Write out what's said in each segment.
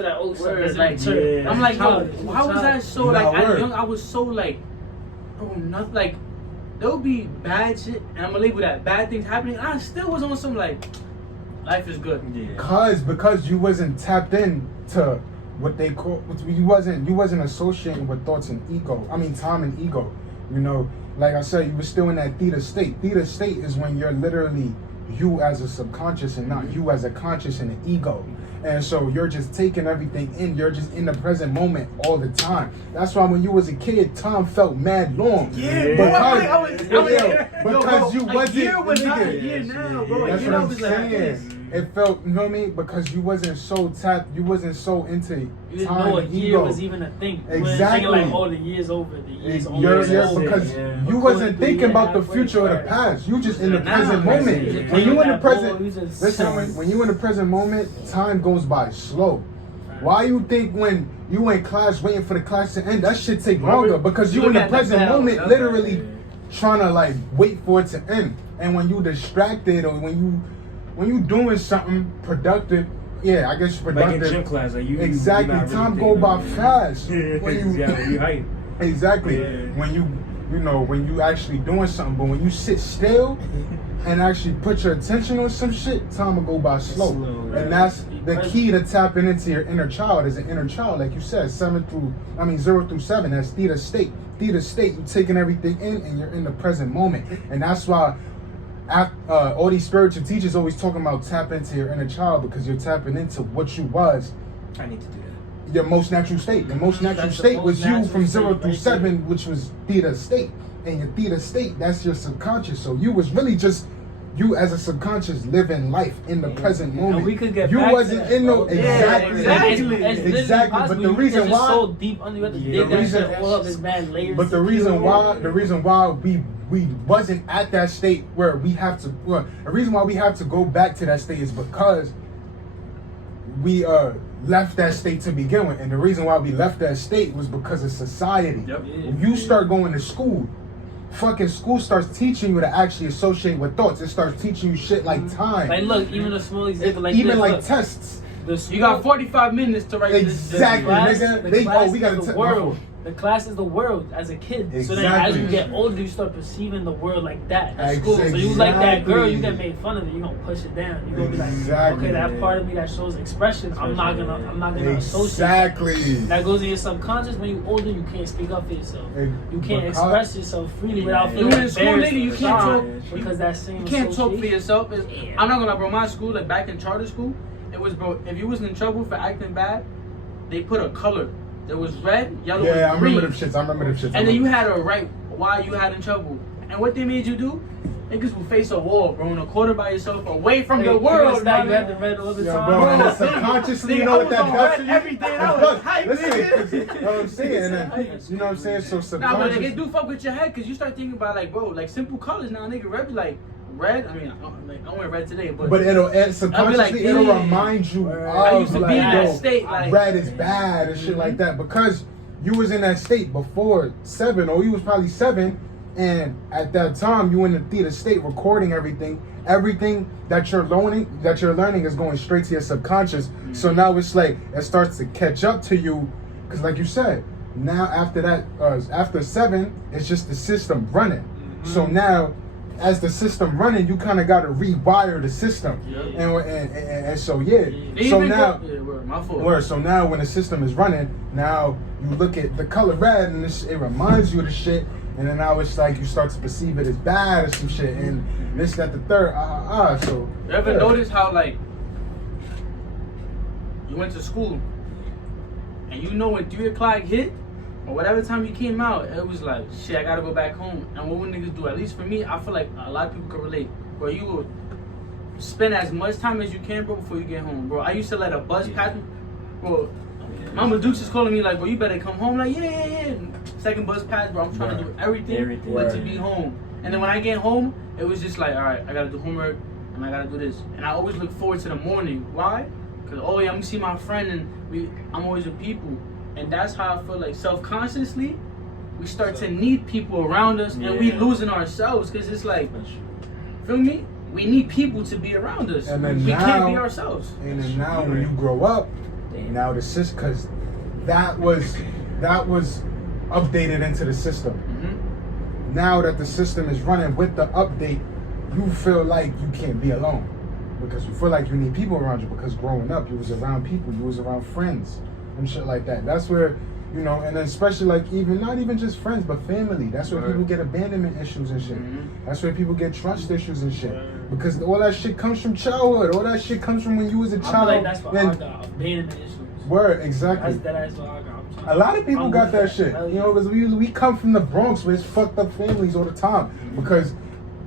to that old stuff. Word, Like, yeah. I'm like, yo, Childish, why was I so Nah, like, word. at young, I was so like, bro, nothing, like, there would be bad shit, and I'm gonna label that, bad things happening, and I still was on some, like, life is good. Yeah. Because you wasn't tapped in to what they call, you wasn't associating with thoughts and ego. I mean, time and ego. You know, like I said, you were still in that theta state. Theta state is when you're literally you as a subconscious and not you as a conscious and an ego. And so you're just taking everything in. You're just in the present moment all the time. That's why when you was a kid, time felt mad long. Yeah, because, bro, because you wasn't. A year was not a nigga. year now, bro. That's A year what I I'm was like this. saying. It felt, you know what I mean? Because you wasn't so tapped, you wasn't so into You didn't time know a and year ego. was even a thing. Exactly. You like, oh, the year's over. The year's over. You're because Yeah. you wasn't Three thinking and a about the half future or the ways, past. You just in the Now, present man, moment. you When you in the that present, ball, you just- listen. When you in the present moment, time goes by slow. Why you think when you in class waiting for the class to end, that shit take longer? Because you in the present moment, literally trying to like wait for it to end. And when you distracted or when you doing something productive, yeah, I guess productive. Like in gym class, like you Exactly, you're not time really go by thinking fast. about it. When you, Yeah, when you hype. exactly. Yeah. When you actually doing something, but when you sit still and actually put your attention on some shit, time will go by slow. And that's the key to tapping into your inner child. Is an inner child, like you said, 0 through 7. That's theta state. Theta state, you're taking everything in and you're in the present moment. And that's why all these spiritual teachers always talking about tap into your inner child, because you're tapping into what you was. I need to do that. Your most natural state. The most natural That's the state most was you natural from 0 state through right 7, which was theta state. And your theta state, that's your subconscious. So you was really just you as a subconscious living life in the present moment. And we could get you back wasn't to that, in no bro. exactly. Exactly. But the reason why, so deep under, you have to dig that shit all up. It's bad layers. but the reason why we wasn't at that state where we have to. Well, the reason why we have to go back to that state is because we left that state to begin with, and the reason why we left that state was because of society. Yep. When you start going to school, fucking school starts teaching you to actually associate with thoughts. It starts teaching you shit like time. Like, look, even a small example like even this, like look. tests. You got 45 minutes to write Exactly, this nigga. The They- class we gotta is the tell- world. The class is the world as a kid. So then as Exactly. you get older, you start perceiving the world like that at school. So you like that girl, you get made fun of it. You gonna push it down. You gonna be like, Exactly. okay, that part of me that shows expression, I'm not gonna associate. Exactly. That goes in your subconscious. When you older, you can't speak up for yourself. You can't Because- express yourself freely without Yeah. feeling You in school, embarrassed nigga, you or can't shy, talk- because that same You can't talk for association. yourself. Yeah. I'm not gonna lie, bro. My school, like back in charter school, it was, bro, if you was in trouble for acting bad, they put a color. There was red, yellow, Yeah, I and green. remember them shits. And then you had to write why you had in trouble. And what they made you do? Niggas will face a wall, bro, in a quarter by yourself, away from the world. Now you man. have to read all the Yeah, time. bro, and Bro, subconsciously, you nigga, know I what was that on does red to you? every day, and I It was does. hyped, Listen, nigga. 'cause you know what I'm saying? And then, you know what I'm saying? So Nah, but subconscious. like, it do fuck with your head, because you start thinking about, like, bro, like, simple colors now, nigga. Red be like, red, I mean, I went red today, but But subconsciously, it'll yeah. remind you I used of to be in like, that yo, state, like, red is bad and shit like that, because you was in that state before 7, or you was probably 7, and at that time you in the theta state recording everything that you're learning is going straight to your subconscious. So now it's like it starts to catch up to you, because like you said, now after that, after 7, it's just the system running. So now, as the system running, you kind of got to rewire the system. And so so now, my fault. so now when the system is running, now you look at the color red and it reminds you of the shit, and then now it's like you start to perceive it as bad or some shit, and this, that, the third, so. You ever notice how, like, you went to school and you know when 3 o'clock hit, or whatever time you came out, it was like, shit, I gotta go back home. And what would niggas do? At least for me, I feel like a lot of people can relate. Bro, you will spend as much time as you can, bro, before you get home. Bro, I used to let a bus pass me. Bro, Mama Dukes is calling me like, bro, you better come home. Like, yeah. Second bus pass, bro, I'm trying to do everything but to be home. And then when I get home, it was just like, all right, I gotta do homework and I gotta do this. And I always look forward to the morning. Why? Because, oh yeah, I'm gonna see my friend and I'm always with people. And that's how I feel like self-consciously, we start to need people around us, and we losing ourselves, because it's like, feel me? We need people to be around us. And then we now, can't be ourselves. And then now when you grow up, Now the system, because that was updated into the system. Mm-hmm. Now that the system is running with the update, you feel like you can't be alone because you feel like you need people around you. Because growing up, you was around people, you was around friends and shit like that. That's where, you know, and then especially like even not even just friends, but family. That's where people get abandonment issues and shit. Mm-hmm. That's where people get trust issues and shit. Because all that shit comes from childhood. All that shit comes from when you was a I feel child. like that's what I And- got, abandonment issues. Word, exactly. That's what I got. A lot of people I'm got with that shit, Hell you know, because we come from the Bronx where it's fucked up families all the time. Because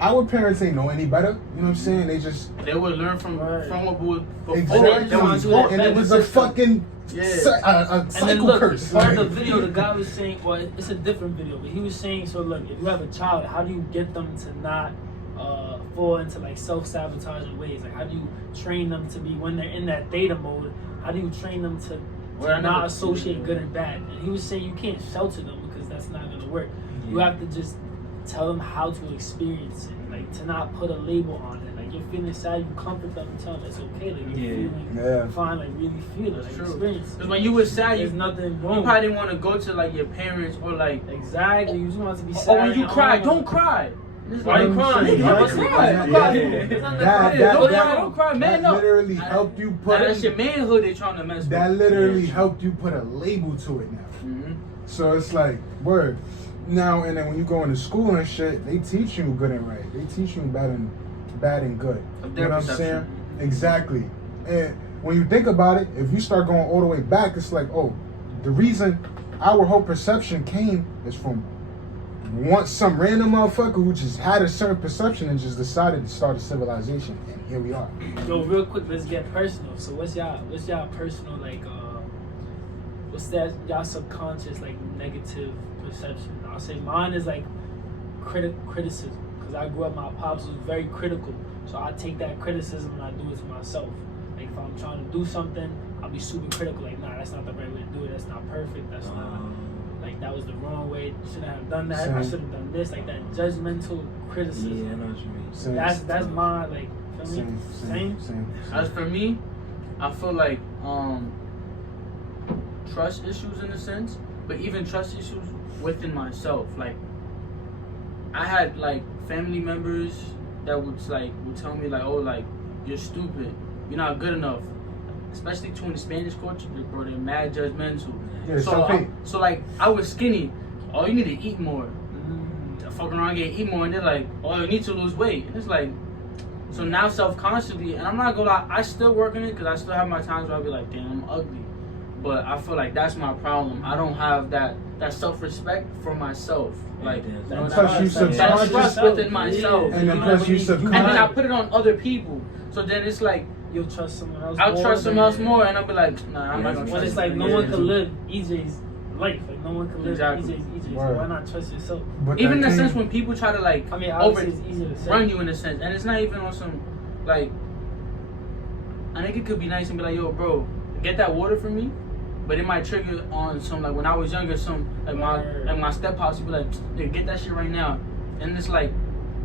our parents ain't know any better, you know what I'm saying? They just They would learn from what was before. exactly, They want to do that and it better was a system. fucking Yeah. a And then cycle look, curse. part of the video, the guy was saying, well, it's a different video, but he was saying, so look, if you have a child, how do you get them to not fall into like self-sabotaging ways? Like, how do you train them to be, when they're in that theta mode, how do you train them to Well, I not never- associate good and bad? And he was saying you can't shelter them because that's not going to work. You have to just tell them how to experience it, like to not put a label on it. Like, you're feeling sad, you comfort them and tell them it's okay. Like, you're feeling fine, like really feel it, That's like true. experience it. Because when you was sad, There's you nothing wrong. probably didn't want to go to like your parents or like. Exactly, you just want to be sad. Or when you and cry, all. don't cry. It's Why you like, crying? nigga, Why don't you cry. crying? Don't cry. Don't cry, man. That No. literally helped you put Now, that's your manhood they trying to mess with. that literally helped you put a label to it now. Mm-hmm. So it's like, word. Now and then when you go into school and shit, they teach you good and right. They teach you bad and good. Of You their know what I'm saying? perception. Exactly. And when you think about it, if you start going all the way back, it's like, oh, the reason our whole perception came is from some random motherfucker who just had a certain perception and just decided to start a civilization, and here we are. Yo, real quick, let's get personal. So what's y'all personal, like what's that y'all subconscious like negative perception? I'll say mine is like criticism, because I grew up, my pops was very critical, so I take that criticism and I do it to myself. Like if I'm trying to do something, I'll be super critical, like nah, that's not the right way to do it, that's not perfect, that's not, like that was the wrong way, shouldn't have done that, I should have done this, like that judgmental criticism. Yeah, I know what you mean. Same. That's my, like, feel me? Same. As for me, I feel like trust issues in a sense, but even trust issues within myself. Like I had like family members that would tell me like, oh, like you're stupid, you're not good enough. Especially in the Spanish culture, bro, they're mad judgmental. Yeah, So like I was skinny. Oh, you need to eat more. Fuck around, eat more, and they're like, oh, you need to lose weight. And it's like, so now self-consciously, and I'm not gonna lie, I still work on it because I still have my times where I'll be like, damn, I'm ugly. But I feel like that's my problem. I don't have that self-respect for myself. Like, you know, Plus you that subconscious- trust within myself. And then You know, plus you and then I subconscious. put it on other people. So then it's like, You'll trust someone else. I'll more trust than- someone else more, and I'll be like, nah, I'm not gonna When trust it's like you. no one can live EJ's life, like no one can live Exactly. EJ's. So Word. why not trust yourself? But Even in that the sense came- when people try to like I mean, over obviously it's easier to say. run you in a sense, and it's not even on some like a nigga could be nice and be like, yo, bro, get that water for me, but it might trigger on some like when I was younger, some like my step pops would be like, yeah, get that shit right now, and it's like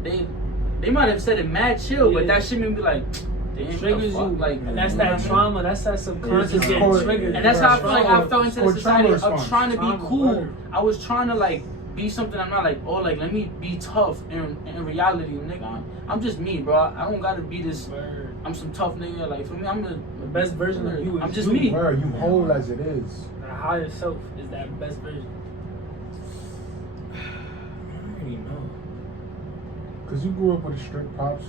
they might have said it mad chill, but that shit made me be like, damn, Triggers what the you, fuck? Like, and that's you know that what I mean? trauma. That's that subconscious It's getting called- triggered. And that's how I feel like I Trauma. fell into the Or trauma society of response. trying to be Trauma, cool. word. I was trying to like be something I'm not. Like, oh, like let me be tough. In reality, nigga, I'm just me, bro. I don't gotta be this. Word. I'm some tough nigga. Like for me, I'm the best version of you is I'm just you. me. Word, you whole as it is. The higher self is that best version. I don't really know. Cause you grew up with a strict pops,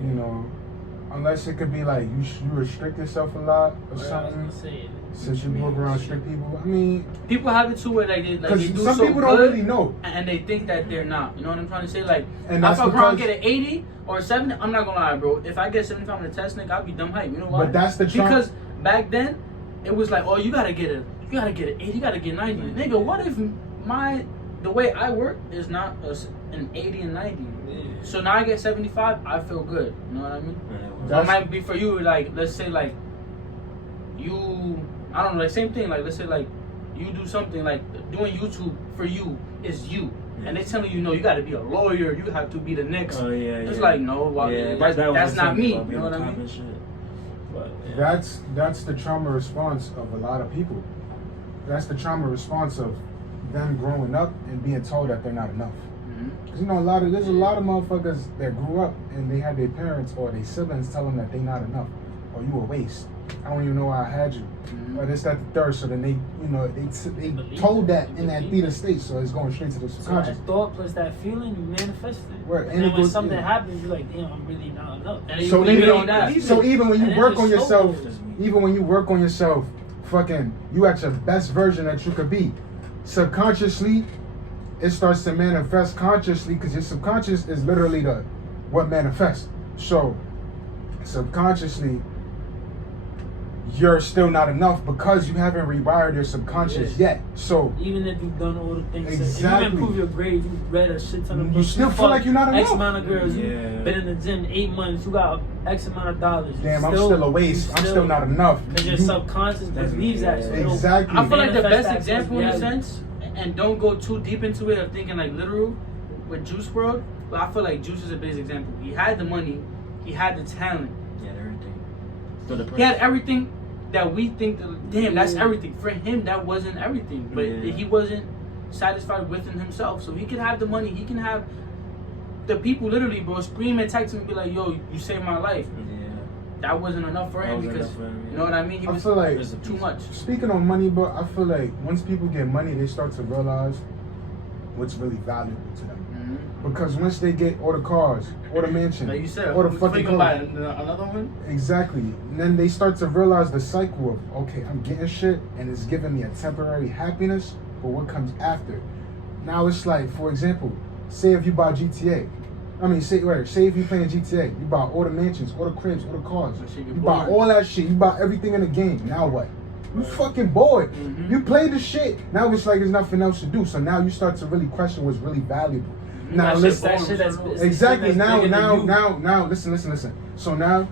you know. Unless it could be like you restrict yourself a lot or I was something. gonna say it. Since you grew up around strict people, I mean, People have it too where like they because do some so people don't good, really know. and they think that they're not. You know what I'm trying to say? Like, And if that's I because- get an 80 or 70, I'm not gonna lie, bro. If I get 75 on the test, nigga, I'll be dumb hype. You know why? But that's the trauma. because back then it was like, oh, you gotta get an 80, you gotta get 90. Nigga, what if the way I work is not an 80 and 90? So now I get 75, I feel good. You know what I mean? So it might be for you, like, let's say, like, you, I don't know, like, same thing, like, let's say, like, you do something, like, doing YouTube for you is you. And they telling you, no, you gotta be a lawyer, you have to be the next. Oh, yeah, It's yeah. like, no, well, Yeah, that's that was not something me. about You being know what a I cop mean? and shit. But yeah. That's the trauma response of a lot of people. That's the trauma response of them growing up and being told that they're not enough. Cause you know there's a lot of motherfuckers that grew up and they had their parents or their siblings tell them that they not enough, or you a waste. I don't even know why I had you, or this, that, the third. So then they told that in that theta state, so it's going straight to the So subconscious. that thought plus that feeling, you manifest it. Right, And then it when goes- something yeah. happens, you're like, damn, I'm really not enough. And you So believe even it on that. so even when And you then work just on yourself, snowballs. even when you work on yourself, fucking you at your best version that you could be. Subconsciously, it starts to manifest consciously because your subconscious is literally what manifests. So subconsciously, you're still not enough because you haven't rewired your subconscious yet. So Even if you've done all the things, Exactly. if you improve your grades, you read a shit ton of You books, still feel fucked like you're not X enough. amount of girls, Yeah. you've been in the gym 8 months, you got X amount of dollars. You damn, I'm still a waste. I'm still not enough. Because your You- subconscious believes that. So it'll Exactly. I feel like the manifest best that example in a reality. sense, and don't go too deep into it of thinking like literal with Juice WRLD, but I feel like Juice is a big example. He had the money, he had the talent, Yeah, everything. For the he had everything that we think that, damn, that's Yeah. everything. For him, that wasn't everything, but Yeah. he wasn't satisfied within himself. So he could have the money, he can have the people literally, bro, scream and text him and be like, yo, you saved my life. Yeah. That wasn't enough for That him wasn't because, enough for him, yeah. you know what I mean? He I was feel like There's a too piece. much. speaking on money, but I feel like once people get money, they start to realize what's really valuable to them. Because once they get all the cars, or the mansion, Like you said, or the before fucking you go buy clothes, another one. exactly, and then they start to realize the cycle of, okay, I'm getting shit, and it's giving me a temporary happiness, but what comes after? Now it's like, for example, say if you buy GTA, say if you playing GTA, you buy all the mansions, all the cribs, all the cars, That shit you get buy boring. all that shit, you buy everything in the game. Now what? You fucking bored. Mhm. You played the shit. Now it's like there's nothing else to do. So now you start to really question what's really valuable. Now That listen. shit That shit that's it's the Exactly. shit that's Now, bigger than now, you. listen. So now,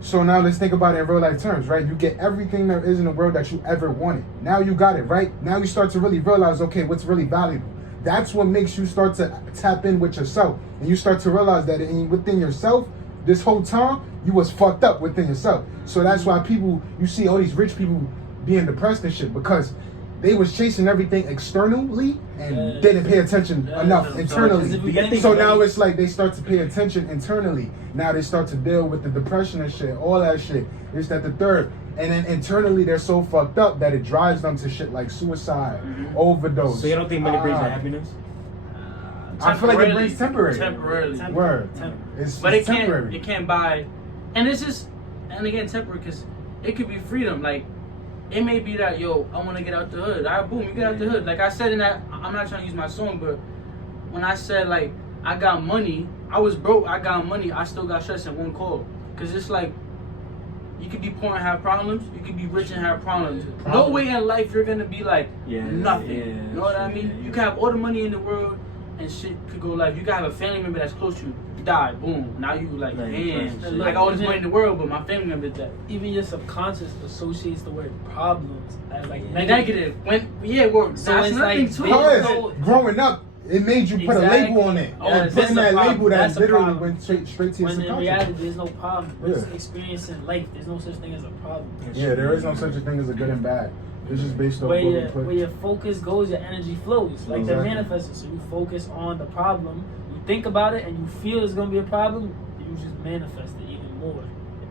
so now let's think about it in real life terms, right? You get everything there is in the world that you ever wanted. Now you got it, right? Now you start to really realize, okay, what's really valuable. That's what makes you start to tap in with yourself, and you start to realize that within yourself, this whole time you was fucked up within yourself. So that's why you see all these rich people being depressed and shit because they was chasing everything externally and Yeah. didn't pay attention Yeah. enough Because internally. if you think So about now it- it's like they start to pay attention internally. Now they start to deal with the depression and shit, all that shit. It's that the third. And then internally they're so fucked up that it drives them to shit like suicide, overdose. So you don't think money brings Ah. the happiness? I feel like it brings temporary. Temporarily. Word. Temporary. It's But it temporary. can't buy, and it's just, and again, temporary because it could be freedom. Like, it may be that, yo, I want to get out the hood. All right, boom, you get out the hood. Like I said in that, I'm not trying to use my song, but when I said, like, I got money, I was broke, I got money, I still got stress in one call. Because it's like, you could be poor and have problems, you could be rich and have problems. No way in life you're going to be like, Yeah, nothing. yeah, You know what I yeah, mean? yeah. You can have all the money in the world and shit could go life. You can have a family member that's close to you, die, boom. Now you like, Like, man, shit. I got all this money in the world, but my family member dead. Even your subconscious associates the word problems as like Negative. When well, So that's it's nothing like to big- it. Because growing up, it made you put a Exactly. label on it. Oh, And that's putting a that problem. label that That's a literally problem. went straight to your when in subconscious. reality there's no problem. We're just Yeah. experiencing life. There's no such thing as a problem. Yeah, there is no such a thing as a good and bad. It's just based on Where what we your put. where your focus goes, your energy flows. Like that Exactly. manifests. So you focus on the problem, you think about it, and you feel it's gonna be a problem. You just manifest it even more.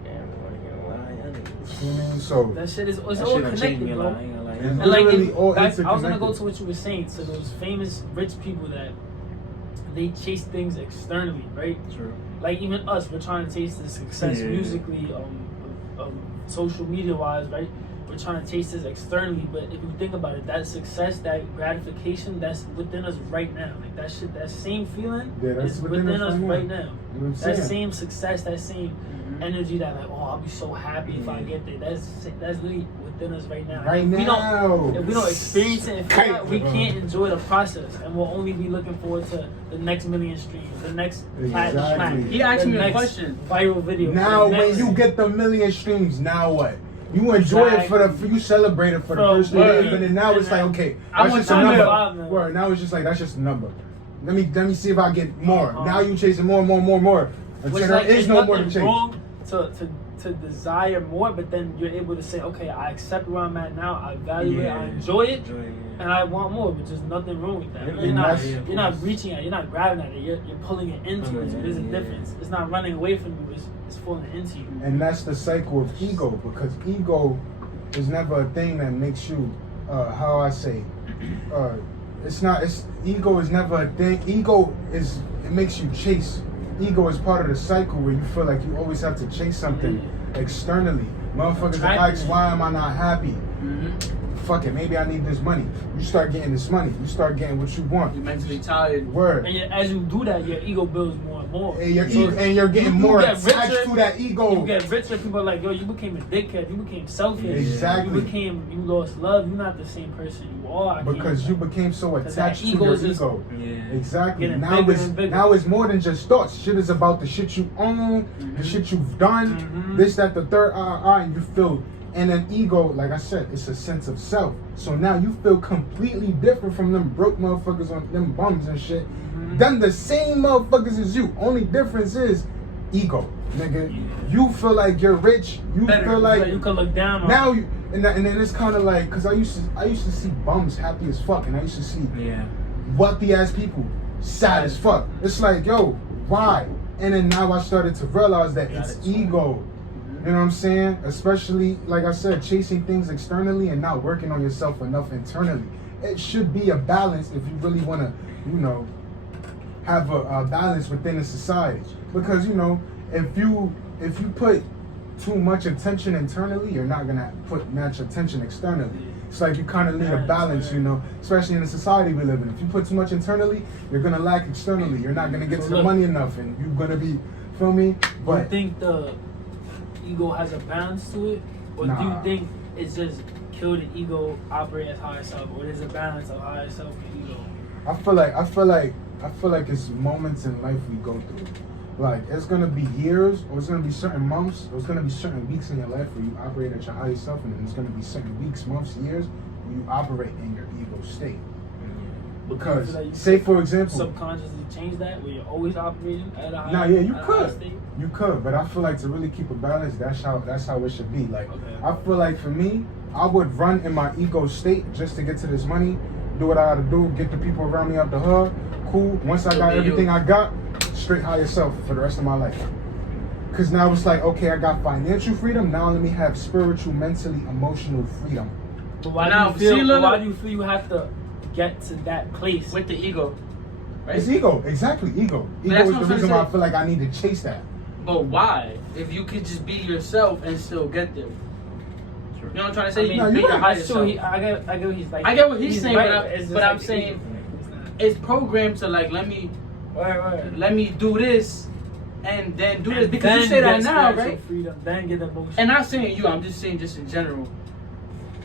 You know what I mean? So That shit is it's That all shit done changed connected, me a bro. lot. I ain't gonna lie. It's And like, literally all I was gonna interconnected. go to what you were saying. To those famous rich people that they chase things externally, right? True. Like even us, we're trying to chase the success Yeah. musically, social media wise, right? We're trying to chase this externally, but if you think about it, that success, that gratification, that's within us right now. Like that shit, that same feeling Yeah, that's is within within us us right right now. now. You know what I'm That saying? same success, that same energy, that like, oh, I'll be so happy if I Yeah. get there. That's really within us right now. Right If we now. if we don't experience it, we can't enjoy the process, and we'll only be looking forward to the next million streams, the next platinum Exactly. track, He asked the me a next question. viral video. Now, the when next- you get the million streams, now what? You enjoy it you celebrate it for the Bro, first day, word. and then now it's like, okay, I that's want just a to number. know. Word, now it's just like, that's just a number. Let me see if I get more. Uh-huh. Now you chasing more. Until Which, there like, is there's no more to nothing chase. wrong to to desire more, but then you're able to say, okay, I accept where I'm at now, I value it, I enjoy it, and I want more, but there's nothing wrong with that. You're not reaching at it, you're not grabbing at it, you're pulling it into it. So there's a difference. It's not running away from you, it's falling into you. And that's the cycle of ego, because ego is never a thing that makes you, how I say, ego is never a thing. It makes you chase. Ego is part of the cycle where you feel like you always have to chase something externally. Motherfuckers ask, why am I not happy? Fuck it, maybe I need this money. You start getting this money. You start getting what you want. You're mentally tired. Word. And as you do that, your ego builds more and more. And you're getting more attached to that ego. You get richer. People are like, yo, you became a dickhead. You became selfish. Exactly. You lost love. You're not the same person you are. Because you became so attached to ego your is just ego. Yeah. Exactly. Getting Now bigger and bigger. now it's more than just thoughts. Shit is about the shit you own, the shit you've done, this, that, the third, and you feel. And then ego, like I said, it's a sense of self. So now you feel completely different from them broke motherfuckers on them bums and shit. Them the same motherfuckers as you. Only difference is ego, nigga. You feel like you're rich. You feel like you can look down on now you. And then it's kind of like, cause I used to see bums happy as fuck, and I used to see wealthy ass people sad as fuck. It's like, yo, why? And then now I started to realize that it's ego. You know what I'm saying? Especially, like I said, chasing things externally and not working on yourself enough internally. It should be a balance if you really want to, you know, have a balance within the society. Because, you know, if you put too much attention internally, you're not gonna put much attention externally. It's like you kind of need a balance, you know, especially in the society we live in. If you put too much internally, you're gonna lack externally. You're not gonna get to the money enough, and you're gonna be, feel me? But you think the ego has a balance to it, or do you think it's just kill the ego, operate as higher self, or there's a balance of higher self and ego? I feel like it's moments in life we go through. Like, it's gonna be years, or it's gonna be certain months, or it's gonna be certain weeks in your life where you operate at your higher self, and then there's gonna be certain weeks, months, years where you operate in your ego state. Because, like say for example, subconsciously change that where you're always operating at a higher. nah, yeah, you at a higher could, state? you could, but I feel like to really keep a balance, that's how it should be. Like, I feel like for me, I would run in my ego state just to get to this money, do what I gotta do, get the people around me out the hood. Cool. Once I got everything I got, straight higher self for the rest of my life. Cause now it's like, okay, I got financial freedom. Now let me have spiritual, mentally, emotional freedom. But why do you feel you have to get to that place with the ego? Right? It's ego, exactly, ego. Ego is the reason why I feel like I need to chase that. But why? If you could just be yourself and still get there. You know what I'm trying to say? I be your higher self. self. I get what he's like. I get what he's saying, right, but I'm saying it's programmed to like let me do this and then do this, because you say that now, right? Freedom, then get emotion. And not saying you, I'm just saying just in general.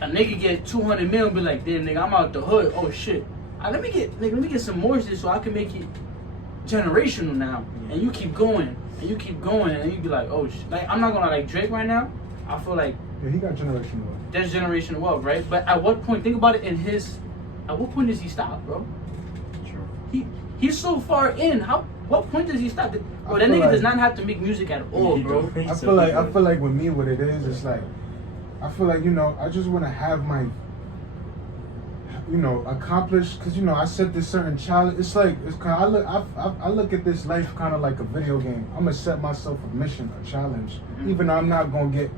A nigga get 200 mil and be like, damn nigga, I'm out the hood. Oh shit. Let me get some more shit so I can make it generational now. And you keep going and you keep going and you be like, oh shit. Like, I'm not gonna like Drake right now. I feel like he got generational wealth. There's generational wealth, right? But at what point? Think about it. At what point does he stop, bro? He's so far in. What point does he stop? Bro, that nigga does not have to make music at all, bro. I feel like with me, what it is, it's like, I feel like, you know, I just want to have my, you know, accomplish, because, you know, I set this certain challenge. It's like, it's kind of, I look at this life kind of like a video game. I'm gonna set myself a mission, a challenge, even though I'm not gonna get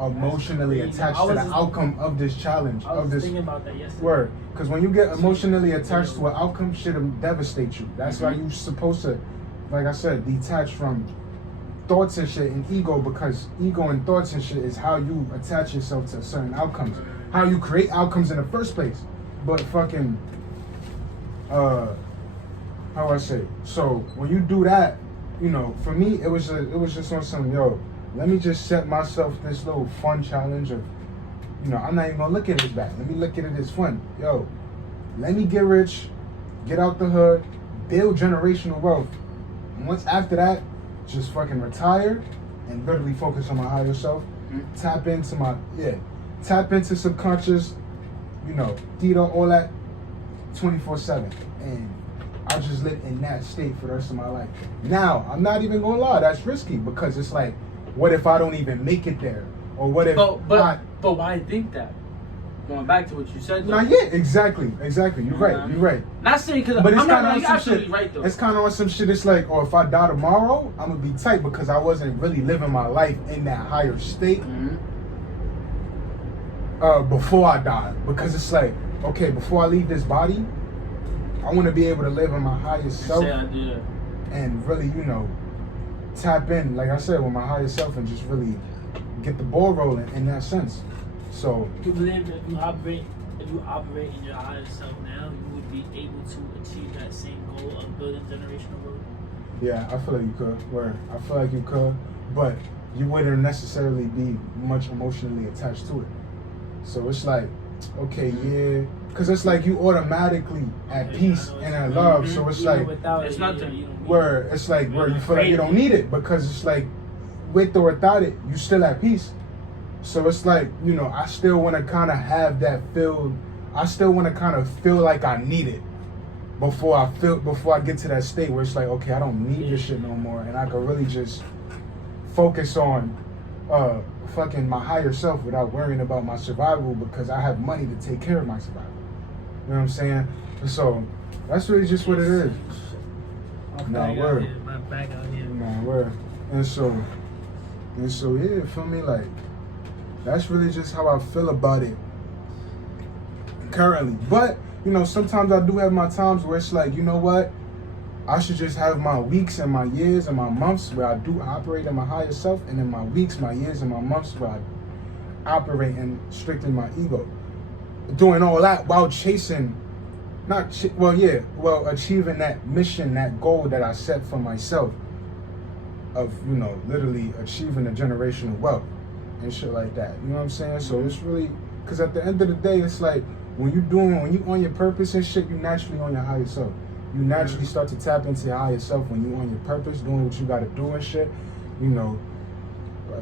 emotionally attached to the outcome of this challenge. I was thinking about that yesterday. Word, because when you get emotionally attached to an outcome, shit'll devastate you. That's why you're supposed to, like I said, detach from thoughts and shit and ego, because ego and thoughts and shit is how you attach yourself to certain outcomes, how you create outcomes in the first place. But fucking, how I say? So when you do that, you know, for me, it was just on some, yo, let me just set myself this little fun challenge of, you know, I'm not even gonna look at it as bad. Let me look at it as fun. Yo, let me get rich, get out the hood, build generational wealth. And once after that, just fucking retire and literally focus on my higher self. Tap into subconscious, you know, theta, all that, 24/7. And I just live in that state for the rest of my life. Now, I'm not even gonna lie, that's risky, because it's like, what if I don't even make it there? Or what if But why think that? Going back to what you said. Though. yeah, exactly. You're right. You're right. Not saying because But it's I'm kind not of like, on some absolutely shit. right though. It's kind of on some shit. It's like, if I die tomorrow, I'm gonna be tight because I wasn't really living my life in that higher state before I die. Because it's like, okay, before I leave this body, I want to be able to live in my highest self and really, tap in, like I said, with my higher self and just really get the ball rolling in that sense. So You believe if you operate in your higher self now, you would be able to achieve that same goal of building generational wealth? yeah, I feel like you could. I feel like you could, but you wouldn't necessarily be much emotionally attached to it. So it's like, okay, yeah, because it's like you automatically at peace and at love. So it's like, it's nothing. where it's like where you feel like you don't need it because it's like with or without it, you still at peace. So it's like, I still want to kind of have that feel. I still want to kind of feel like I need it before I get to that state where it's like, okay, I don't need this shit no more, and I can really just focus on fucking my higher self without worrying about my survival because I have money to take care of my survival. You know what I'm saying? So that's really just what it is. Nah, word. Nah, word. And so yeah, feel me? Like, that's really just how I feel about it currently. But, sometimes I do have my times where it's like, you know what? I should just have my weeks and my years and my months where I do operate in my higher self, and then my weeks, my years, and my months where I operate in strictly my ego. Doing all that while chasing, achieving that mission, that goal that I set for myself of, literally achieving a generational wealth and shit like that. You know what I'm saying? So it's really, because at the end of the day, it's like, when you on your purpose and shit, you naturally on your higher self. You naturally start to tap into your higher self when you on your purpose, doing what you gotta do and shit.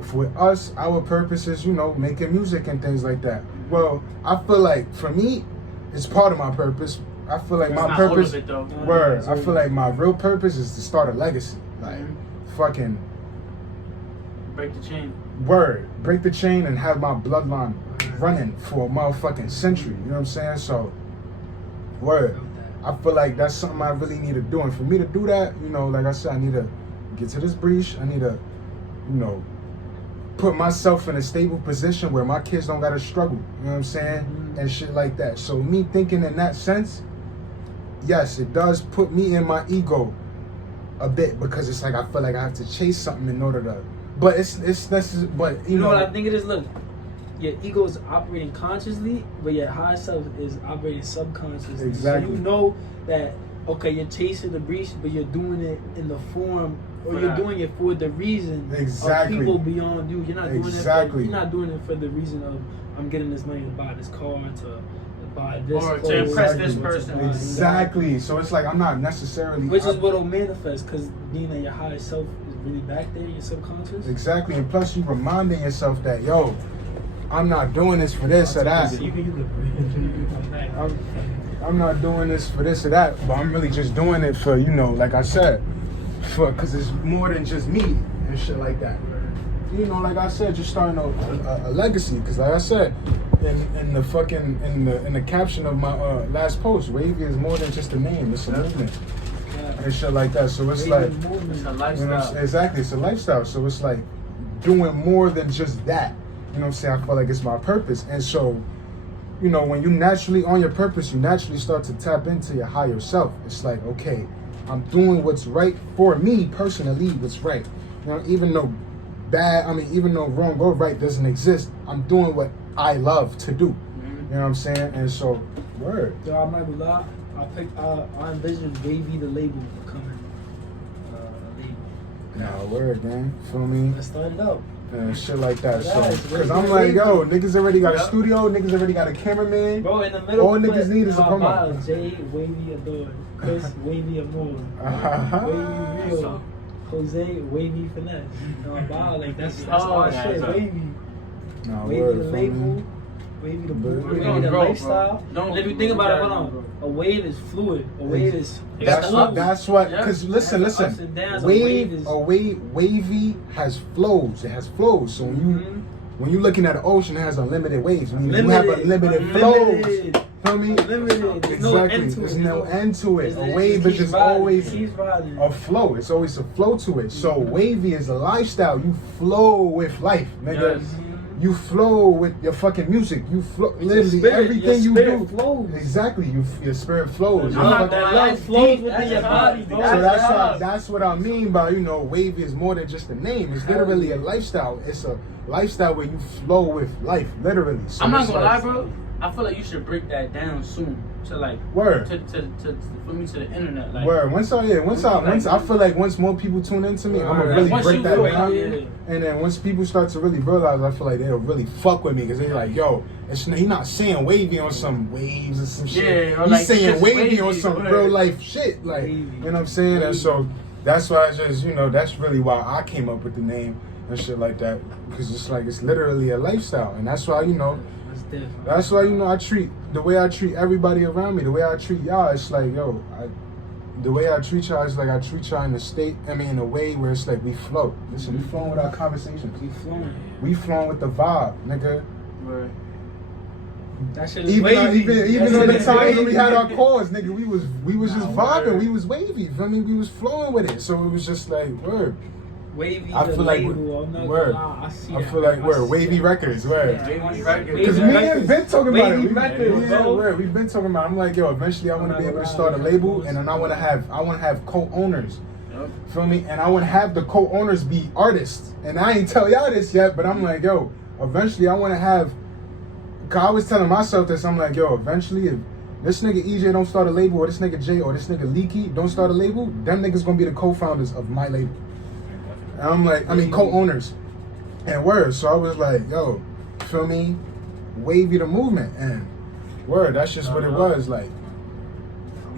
For us, our purpose is, making music and things like that. Well, I feel like for me, it's part of my purpose. I feel like my purpose, I feel like my real purpose is to start a legacy. Like, fucking break the chain. Break the chain and have my bloodline running for a motherfucking century. You know what I'm saying? So, I feel like that's something I really need to do. And for me to do that, like I said, I need to get to this breach. I need to, put myself in a stable position where my kids don't gotta struggle. You know what I'm saying? And shit like that. So me thinking in that sense, yes, it does put me in my ego a bit because it's like I feel like I have to chase something in order to. But it's but you know what I think it is. Look, your ego is operating consciously, but your higher self is operating subconsciously. Exactly. So you know that you're chasing the breach, but you're doing it in the form, or you're doing it for the reason of people beyond you. You're not doing you're not doing it for the reason of I'm getting this money to buy this car, to buy this, or to impress this person. Exactly. So it's like I'm not necessarily. Which is what'll manifest, because being that your higher self is really back there in your subconscious. Exactly, and plus you reminding yourself that I'm not doing this for this or that. I'm not doing this for this or that, but I'm really just doing it for, like I said, because it's more than just me and shit like that. Like I said, just starting a legacy. Because like I said, in the caption of my last post, Wavy is more than just a name; it's a movement and shit like that. So it's like, it's a lifestyle. Exactly, it's a lifestyle. So it's like doing more than just that. You know what I'm saying? I feel like it's my purpose. And so, when you naturally on your purpose, you naturally start to tap into your higher self. It's like, okay, I'm doing what's right for me personally, what's right. Even though wrong or right doesn't exist, I'm doing what I love to do. You know what I'm saying? And so, word. Yo, I'm not gonna lie. I envision Wavy the label becoming a label. Nah, word, man. Feel me? Let's start it out. And shit like that. So, Yes, because I'm like, niggas already got a studio, niggas already got a cameraman. Bro, in the middle, all niggas need is a promo. Jay, Wavy Adore, Chris, Wavy Amore, Wavy Real, Jose, Wavy Finesse. Like that's our shit. right. Wavy. Nah, Wavy word, the feel label. me? Wavy the Bro, movement, bro, wavy the bro, lifestyle. Don't- And if you think about it, yeah, hold on. bro. A wave is fluid. A wave is That's ups. that's what. Yeah. Cause It listen, has ups listen. and downs. A wave is Wavy has flows. It has flows. So when you're looking at the ocean, it has unlimited waves. Meaning you have unlimited flows. Feel me? Unlimited. There's no Exactly. end to There's it. no end to it. A It wave is keeps just riding. always It keeps riding. a flow. It's always a flow to it. So wavy is a lifestyle. You flow with life, nigga. Yes. You flow with your fucking music. You flow literally spirit- everything your you spirit do. flows. Exactly. Your spirit flows. I'm Your not fucking- gonna That lie, love flows deep, within that's your hard. body, bro. So That's that's what I mean by, you know, wavy is more than just a name. It's literally a lifestyle. It's a lifestyle where you flow with life, literally. So I'm not it's gonna lie, like- bro. I feel like you should break that down soon to like Word. to for me to the internet. Like, Word. Once I feel like once more people tune into me, I'm gonna Word. really Once break you that do it, down. yeah. And then once people start to really realize, I feel like they'll really fuck with me because they're like, yo, he's not saying wavy on some waves or some shit. Yeah, or He's like, saying just wavy on wavy, some word. real life shit. Like, Wavy. you know what I'm saying? And so that's why I just, you know, that's really why I came up with the name and shit like that. Because it's like, it's literally a lifestyle. And that's why, you know, It's different. that's why, you know, the way I treat everybody around me, the way I treat y'all, it's like, yo, the way I treat y'all is like I treat y'all in a way where it's like we flow. Listen, we flowing with our conversations. We flowing. We flowing with the vibe, nigga. Word. That shit is Even wavy. even That on the shit is times when we wavy. had our calls, nigga, we was just Nah, vibing. word. We was wavy. I mean, we was flowing with it. So it was just like, word. Wavy. I the feel like label, I'm not word. gonna lie, I see I that. feel like I we're see wavy that. records, word. Yeah, Wavy wavy records. Because Wavy me and records. Ben talking about it. Wavy We, records, yeah, bro. word. We've been talking about it. I'm like, yo, eventually I want to be able to start a label, and then I want to have co-owners. Yep. Feel me? And I want to have the co-owners be artists. And I ain't tell y'all this yet, but I'm like, yo, eventually I want to have. Cause I was telling myself this. I'm like, yo, eventually if this nigga EJ don't start a label, or this nigga Jay, or this nigga Leaky don't start a label, them niggas gonna be the co-founders of my label. And I'm like, co-owners. And word. So I was like, yo, feel me? Wavy the movement. And word, that's just what it was. Like,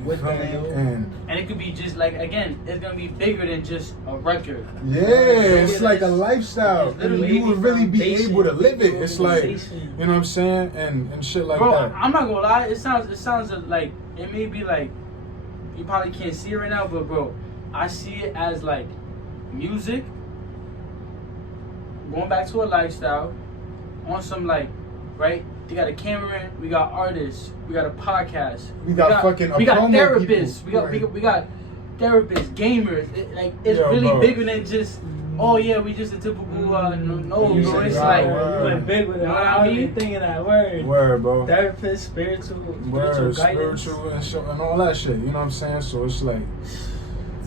With feel me? that, yo. And And it could be just like, again, it's gonna be bigger than just a record. yeah, it's like a lifestyle. It's And literally you would really be foundation, able to live it. big It's like, organization. you know what I'm saying? And shit like Bro, that. I'm not gonna lie. It sounds like it may be like you probably can't see it right now, but bro, I see it as like music going back to a lifestyle on some like right. They got a cameraman, we got artists, we got a podcast, We got fucking we got promo therapists, people. we got therapists, gamers. It's Yo, really bro. bigger than just oh yeah, we just a typical no, You bro. said It's right, like word. You went big with it. You know what I I mean? mean, thinking that word. Word, bro. Therapist, spiritual Word, guidance. spiritual and all that shit. You know what I'm saying? So it's like,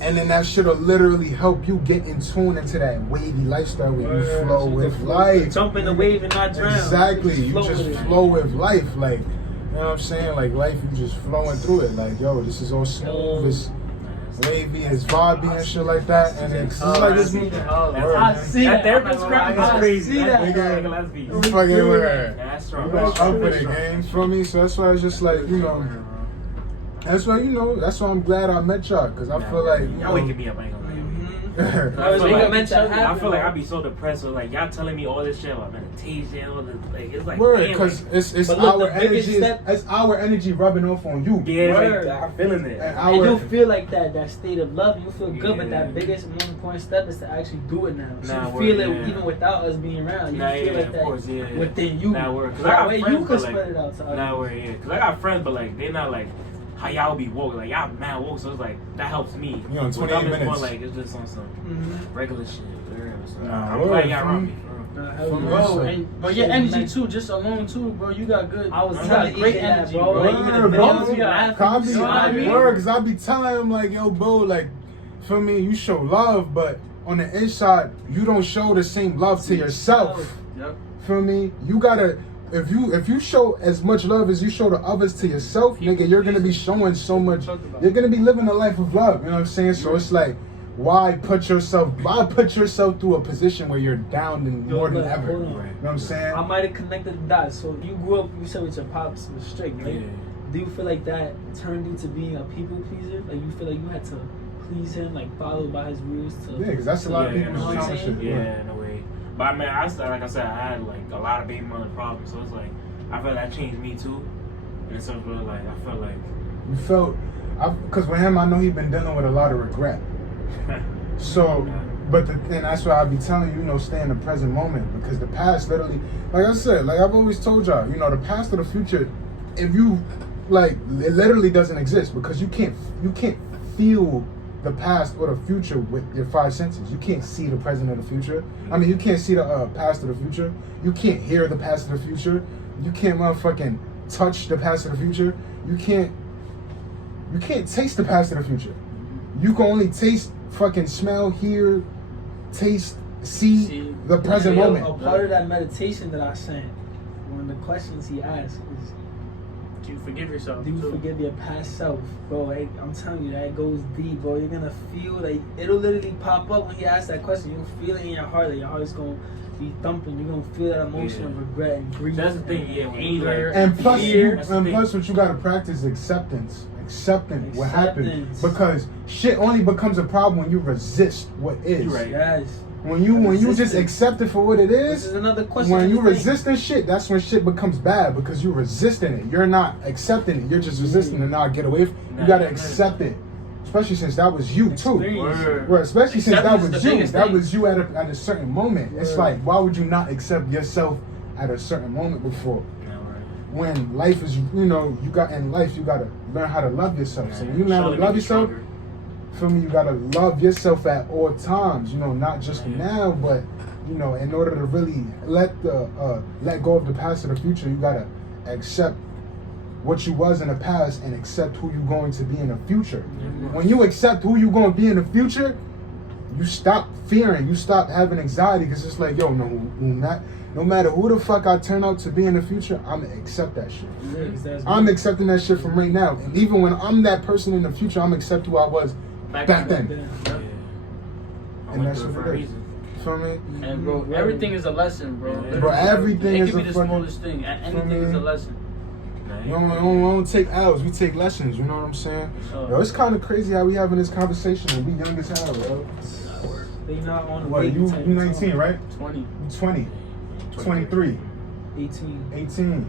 and then that shit'll literally help you get in tune into that wavy lifestyle where you Word. flow with life. Jump in the wave and not drown. Exactly. You Flow just with it. flow with life. Like, you know what I'm saying? Like life, you just flowing through it. Like, yo, this is all smooth. It's wavy, it's vibey and shit like that. And it's just like this. I see That that. therapist I'm not crap gonna lie. is crazy. I see that. Nigga, Let's be. You fucking word. That's You strong. know, up with it, gang. You feel me? So that's why it's just like, you know, that's why, you know, that's why I'm glad I met y'all. Because I feel like, you Y'all waking know, me up. I ain't gonna lie. I was I feel making like- mention I happen, feel like bro. I'd be so depressed with like y'all telling me all this shit about meditation, all this like it's like word, damn, because like, it's But look, our the biggest energy, step- it's our energy rubbing off on you. yeah, it's Word. like I'm feeling it. And And you our, feel like that state of love, you feel good, but Yeah. that biggest most important step is to actually do it now. So Nah, you word, feel it yeah. even without us being around. You Nah, feel yeah, like of that course, yeah. within you. Nah, word. 'Cause I That got way you friends, can but, spread like, it out to others. Nah, word, yeah. Cause I got friends, but like they not like how y'all be woke. Like y'all mad woke, so it's like that helps me. You on With 28 them, it's more minutes. like it's just on some Mhm. regular shit. Yeah, so Nah, I'm word, glad y'all fam. around me. for real. Nah, hell For yeah. me, Bro, so- but your energy too, just alone too, bro. You got good. I was you telling got great EJ that, energy, bro. bro. Like, You even in the the videos videos, you you laughing. Cause You know what I mean? cause I be telling him like, yo, bro, like, feel me, you show love, but on the inside, you don't show the same love to yourself. Yep. Feel me? You gotta, if you show as much love as you show to others to yourself, nigga, you're gonna be showing so much. You're gonna be living a life of love. You know what I'm saying? So it's like, why put yourself through a position where you're down and Yo, more than look, ever? hold on. You know what I'm saying? I might have connected the dots. So you grew up, you said with your pops was strict, right? Yeah. Do you feel like that turned into being a people pleaser? Like you feel like you had to please him, like follow by his rules to Yeah, because that's a lot of Yeah, people's you know what I'm common saying? shit. Yeah, in a way. But I mean, like I said, I had like a lot of baby mother problems, so it's like I feel that changed me too. And so like I felt like You felt, because with him, I know he's been dealing with a lot of regret. So, and that's why I be telling you, stay in the present moment, because the past literally, like I said, like I've always told y'all, the past or the future, if you, like, it literally doesn't exist, because you can't feel the past or the future with your five senses. You can't see the present or the future. I mean, you can't see the past or the future. You can't hear the past or the future. You can't motherfucking touch the past or the future. You can't taste the past or the future. You can only taste, fucking smell, hear, taste, see the present Yeah, moment. A part of that meditation that I sent, one of the questions he asked is, Do you forgive yourself? do you too? forgive your past self? Bro, I'm telling you, that goes deep, bro. You're gonna feel, like, it'll literally pop up when he asks that question. You'll feel it in your heart, like your heart's gonna be thumping. You're gonna feel that emotion of regret and grief. that's the thing, yeah. When you anger. like, And plus, Fear. what you gotta practice is acceptance. Accepting what happened, Acceptance. because shit only becomes a problem when you resist what is. You're right. Yes. When you just Resistance. accept it for what it This is. is another question. When you of the thing. resisting shit, that's when shit becomes bad, because you're resisting it. You're not accepting it. You're just resisting it. Now get away from. You gotta accept it, especially since that was you too. Experience. Word. Well, especially since that Acceptance is was the you. biggest That thing. was you at a certain moment. It's Word. like, why would you not accept yourself at a certain moment before? Yeah, right. When life is, you gotta learn how to love yourself. So when you learn how to Surely love be yourself, stronger. for me, you gotta love yourself at all times. Not just now, but in order to really let go of the past or the future, you gotta accept what you was in the past and accept who you're going to be in the future. When you accept who you're going to be in the future, you stop fearing, you stop having anxiety, because it's like, no matter who the fuck I turn out to be in the future, I'm gonna accept that shit. Yeah, 'cause that's I'm good. accepting that shit from right now. And even when I'm that person in the future, I'm accept who I was back then. Yeah. I And went that's through it what for a it is. reason. Feel me? And bro, everything is a lesson, bro. Yeah. Literally. Bro, everything it is could a be the fucking- smallest thing. Anything is a lesson. We don't take L's, we take lessons, you know what I'm saying? So, Yo, it's kind of crazy how we having this conversation and we young as hell, bro. They not on the What, baby you type 19, time. right? 20. You 20, 23, 18. 18.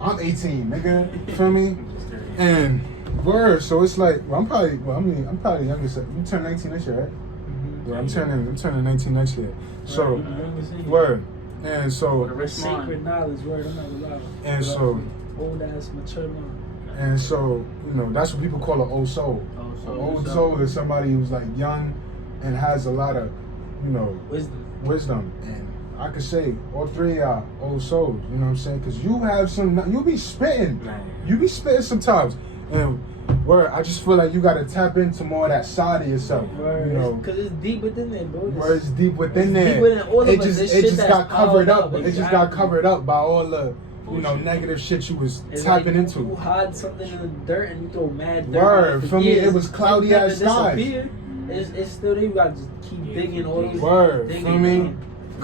I'm 18, nigga. Feel me? Just kidding. And word, so it's like, I'm probably the youngest. You turn 19 this year, right? Mm-hmm. Yeah, I'm turning 19 next year. So, Right, you youngest in here. word. And so, With a rich Sacred mind. knowledge, word, I'm not allowed. and so, Old ass, mature mind. and so, that's what people call an old soul. Oh, so An old soul is somebody who's like young and has a lot of, Wisdom. wisdom. And I could say all three are old souls, you know what I'm saying? Because you have you be spitting. Man. You be spitting sometimes. And where I just feel like you got to tap into more of that side of yourself. Word. Because it's deep within there, bro. Where it's deep within It's there. deep within all of it us. just, This it shit just that's got covered piled up. up. It just got Exactly. covered up by all the, Bullshit. negative shit you was It's tapping like You into. hide something in the dirt and you throw mad dirt. Word. on it For me, years. it was cloudy It never ass skies. disappeared. It's still there. You gotta just keep digging all those. Word. Digging, Feel me? You'll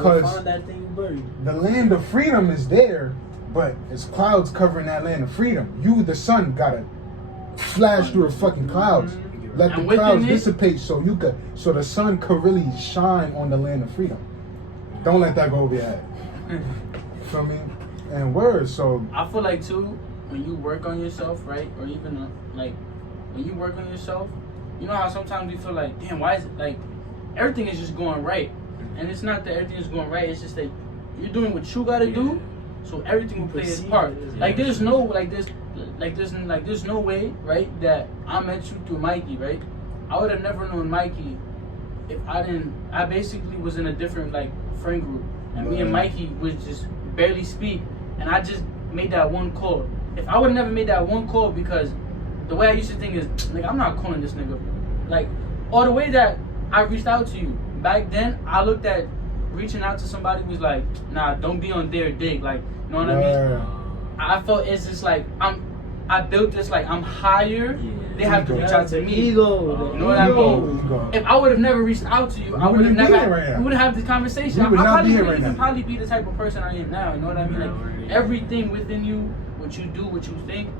'Cause find that thing you buried. the land of freedom is there, but it's clouds covering that land of freedom. You, the sun, gotta flash through the fucking clouds. Let And the within clouds it- dissipate so the sun could really shine on the land of freedom. Don't let that go over your head. Feel me? And word, so I feel like too, when you work on yourself, right, or even like when you work on yourself, you know how sometimes we feel like, damn, why is it like everything is just going right, and it's not that everything is going right. It's just that you're doing what you gotta do, so everything will play its Perceive part. it as Like well. there's no way, right, that I met you through Mikey, right? I would have never known Mikey if I basically was in a different like friend group, and me and Mikey would just barely speak, and I just made that one call. If I would have never made that one call, because the way I used to think is, like, I'm not calling this nigga, like, or the way that I reached out to you back then, I looked at reaching out to somebody was like, nah, don't be on their dig, like, you know what I mean? word. I felt it's just like I built this like I'm higher. They have to reach out to me. Ego. You know what I mean? Ego. If I would have never reached out to you, I would have wouldn't be never. here right now. We wouldn't have this conversation. We I would not probably be here wouldn't right even now. probably be the type of person I am now. You know what I mean? Like Yeah, right. everything within you, what you do, what you think,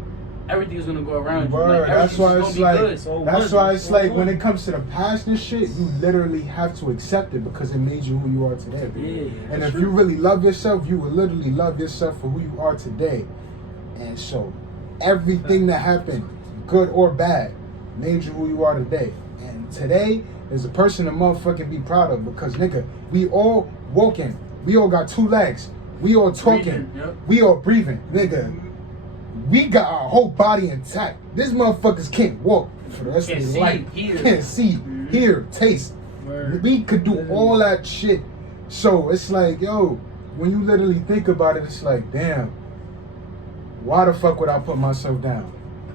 everything is gonna go around you. Word, Like, that's why everything's it's gonna be like, good. So that's what? why it's So like what? when it comes to the past and shit, you literally have to accept it because it made you who you are today. Bro. Yeah, And that's if you really love yourself, you will literally love yourself for who you are today. And so, everything that happened, good or bad, made you who you are today. And today is a person to motherfucking be proud of because nigga, we all walking, we all got 2 legs, we all talking, Breathing, yep. we all breathing, nigga. We got our whole body intact. These motherfuckers can't walk for the rest Can't of see, their life. hear. Can't see, Mhm. hear, taste. Word. We could do Literally. all that shit. So it's like, yo, when you literally think about it, it's like, damn, why the fuck would I put myself down?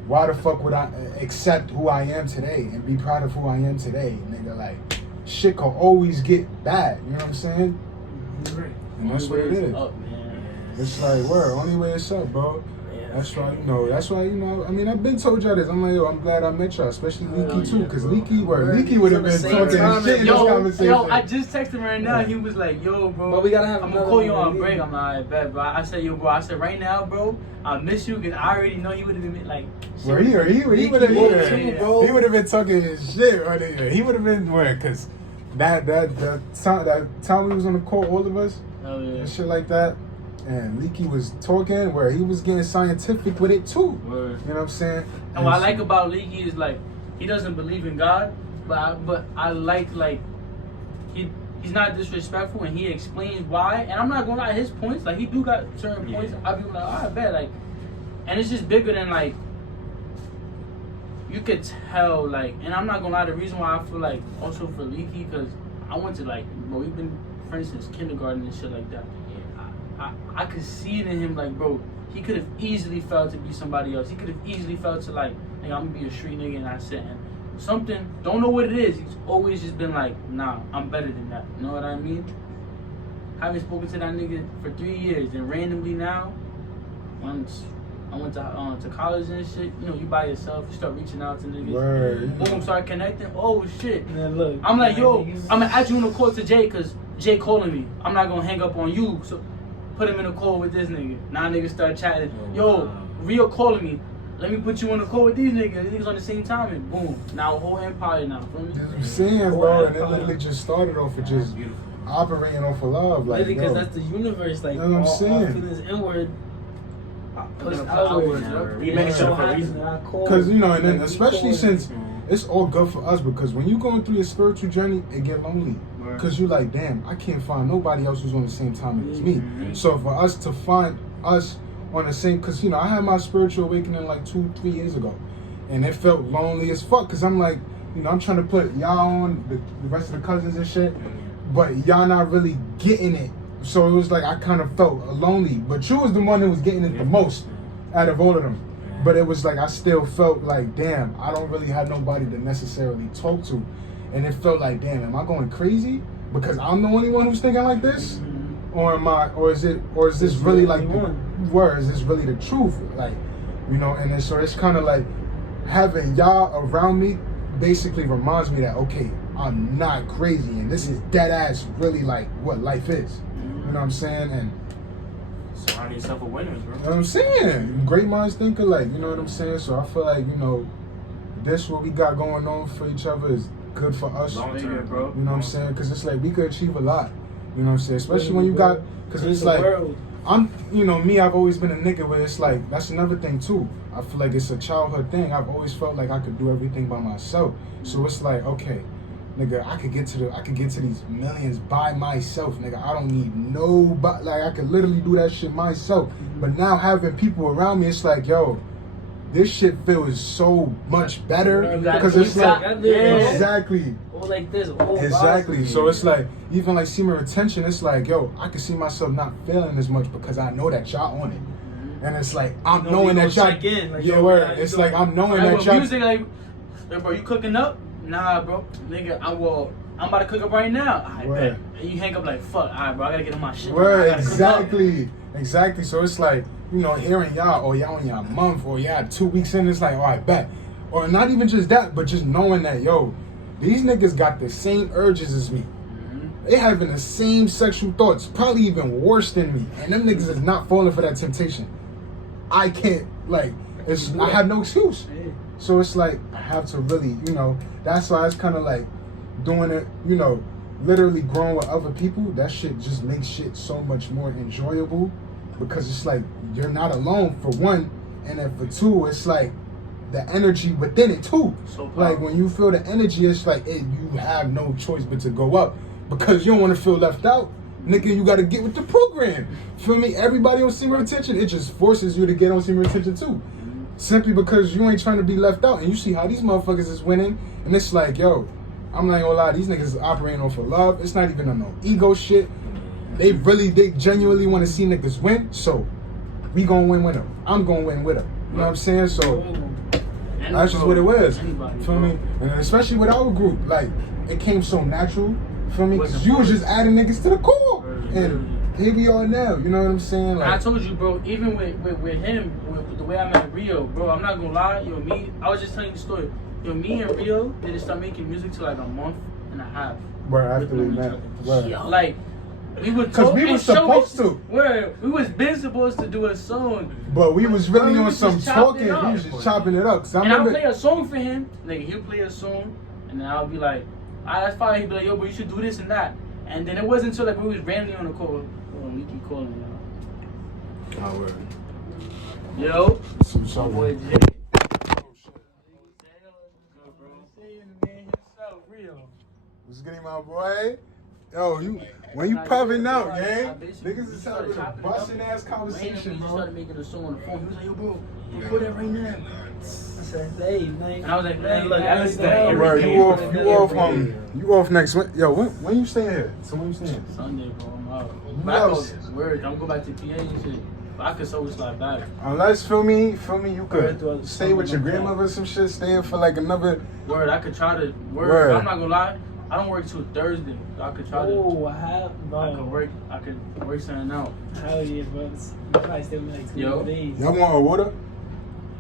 Why the fuck would I accept who I am today and be proud of who I am today? Nigga, like, shit can always get bad. You know what I'm saying? And that's what it Only way is. up, man. It's like, word, only way it's up, bro. That's why, you know, I mean, I've been told y'all this. I'm like, yo, I'm glad I met y'all, especially Leaky too, because Leaky would have been Word, talking time shit in this Yo, conversation. yo, I just texted him right now. He was like, yo, bro. But we gotta have I'm gonna another call you one, on man. break. I'm like, I bet, bro. I said, yo, bro. I said, right now, bro, I miss you because I already know he would have been like, Well, he would have Leaky, been, yeah. bro. he would have been talking his shit right there. He would have been where, cause that time we was on the court, all of us, Oh, yeah. and shit like that, and Leaky was talking where he was getting scientific with it too. Word. You know what I'm saying? And what I like about Leaky is like he doesn't believe in God, but I like he's not disrespectful and he explains why. And I'm not gonna lie, his points like he do got certain Yeah. points. I be like, oh, I bet like, and it's just bigger than like you could tell like. And I'm not gonna lie, the reason why I feel like also for Leaky because I went to like, bro, we've been friends since kindergarten and shit like that. I could see it in him, like, bro, he could have easily felt to be somebody else. He could have easily felt to, like, I'm gonna be a street nigga and that's it. And something, don't know what it is. He's always just been like, nah, I'm better than that. You know what I mean? Haven't spoken to that nigga for 3 years. And randomly now, once I went to college and shit, you know, you by yourself, you start reaching out to niggas. Word. Boom, start connecting. Oh, shit. Man, look, I'm like, yo, niggas- I'm gonna add you in the call to Jay because Jay calling me. I'm not gonna hang up on you. So put him in a call with this nigga. Now niggas start chatting. Oh, Yo, wow. Rio calling me. Let me put you on the call with these niggas. These niggas on the same time and boom. Now a whole empire now. Feel me? That's what I'm saying, bro, and it literally just started off with just Beautiful. operating off of love, like, Really, because yo. that's the universe. Like, That's what I'm all saying. feelings inward, push Put outward. outward, We make Yeah. sure for a reason. Because, you know, and then especially since it's all good for us, because when you going through your spiritual journey, it get lonely. Right. Because you like, damn, I can't find nobody else who's on the same time as me. Mhm. So for us to find us on the same, because, you know, I had my spiritual awakening like 2-3 years ago. And it felt lonely as fuck, because I'm like, you know, I'm trying to put y'all on, the rest of the cousins and shit, but y'all not really getting it. So it was like, I kind of felt lonely. But you was the one that was getting it the most out of all of them. But it was like, I still felt like, damn, I don't really have nobody to necessarily talk to. And it felt like, damn, am I going crazy? Because I'm the only one who's thinking like this? Or is this really like is this really the truth? Like, you know, and then so it's kind of like having y'all around me basically reminds me that, okay, I'm not crazy and this is dead ass really like what life is. You know what I'm saying? And Surround yourself with winners, bro. you know what I'm saying? Great minds think alike, you know what I'm saying? So I feel like, you know, this what we got going on for each other is good for us. Long Bigger, term, bro. You know what I'm saying? Because it's like we could achieve a lot. You know what I'm saying? Especially when you got, because it's like, you know, me, I've always been a nigga where it's like, that's another thing too. I feel like it's a childhood thing. I've always felt like I could do everything by myself. So it's like, okay, nigga, I could get to these millions by myself, nigga. I don't need nobody. Like, I could literally do that shit myself. But now having people around me, it's like, yo, this shit feels so much better because it's like, exactly. Or like this. Exactly. So it's like, even like semen retention, it's like, yo, I can see myself not feeling as much because I know that y'all on it. And it's like, I'm knowing that y'all, yeah, word. It's like, I'm knowing Like, that with y'all. music, like, hey, bro, you cooking up? Nah, bro. Nigga, I'm about to cook up right now. I Word. bet. And you hang up like, fuck, alright, bro, I gotta get on my shit. I Word, gotta cook up. exactly. So it's like, you know, hearing y'all, or y'all on y'all month, or y'all 2 weeks in, it's like, all right, bet. Or not even just that, but just knowing that, yo, these niggas got the same urges as me. They having the same sexual thoughts, probably even worse than me. And them niggas is not falling for that temptation. I can't, like, I have no excuse. So it's like I have to really, that's why it's kind of like doing it, literally growing with other people. That shit just makes shit so much more enjoyable because it's like you're not alone for one, and then for two, it's like the energy within it too. So like when you feel the energy, it's like you have no choice but to go up because you don't want to feel left out. Nigga, you gotta get with the program. Feel me? Everybody on Senior Retention, it just forces you to get on Senior Retention too. Simply because you ain't trying to be left out. And you see how these motherfuckers is winning. And it's like, yo, I'm not gonna lie, these niggas is operating off of love. It's not even on no ego shit. They genuinely want to see niggas win. So we gonna win with them. I'm gonna win with them. You know what I'm saying? So that's just what it was. Feel me? And especially with our group, like, it came so natural. Feel me? Because you was just adding niggas to the core. And here we are now. You know what I'm saying? Like, I told you, bro, even with him, with the way I met Rio, bro, I'm not gonna lie, I was just telling you the story. Me and Rio didn't start making music till like a month and a half. Bro, after we met. Like, we were because we was supposed to. We was been supposed to do a song. But we was really on some talking. We We was just chopping it up. And I'll play a song for him. Like, he'll play a song, and then I'll be like, that's fine. He'll be like, yo, but you should do this and that. And then it wasn't until like we was randomly on the call. We keep calling, Yo. So Boy, Jay. what's good, my boy? Yo, when you popping out, gang? Niggas is having a busting ass conversation, bro. bro. Started making a song on the phone. He was like, yo, bro, record that right now. I said, hey, man. And I was like, man, look, I listen to that Bro, every you off next week. Yo, when you staying here? So when you staying? Sunday, bro, I'm out. Else? Don't go back to PA and shit. But I could so slide back. Unless, feel me, you could stay with your grandmother or some shit, staying for like another. Word, I could try to. Word. I'm not gonna lie. I don't work till Thursday. So I could try to. Oh, I have. I could work something out. Hell yeah, bro. You probably still like 2 Yo. days. Y'all want a water?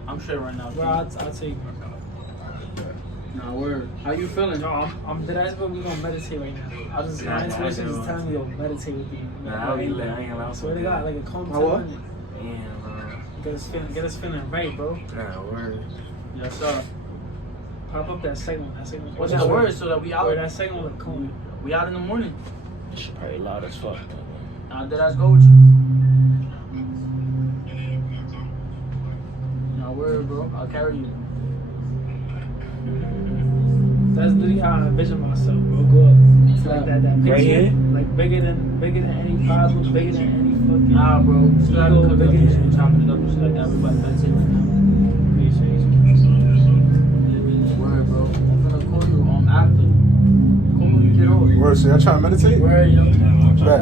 I'm sure right now. Bro, I'll tell you. Nah, word. How you feeling? No, I'm dead ass, but we're gonna meditate right now. My intuition is telling me, yo, meditate with me. Nah, I'll be lit. I ain't gonna lie. Swear to God, like a calm How what? down. Damn, bro. Get us feeling right, bro. Nah, word. Yes, sir. Pop up that second one. What's that word? So that we out. Word, that second one look cool. We out in the morning. Probably loud as fuck. Nah, did I go with you? Nah, word, bro. I'll carry you. That's literally how I envision myself, bro. Go up. It's like that picture. Right here? Like bigger than any problem, bigger than any fucking. Nah, bro. Still Ego, haven't cooked up bigger and than- chopping it up and shit like that. Everybody that's it right now. Appreciate you. Word, bro. I'm gonna call you after. Call me when you get over. Word, so y'all trying to meditate? Word, yo. Bet.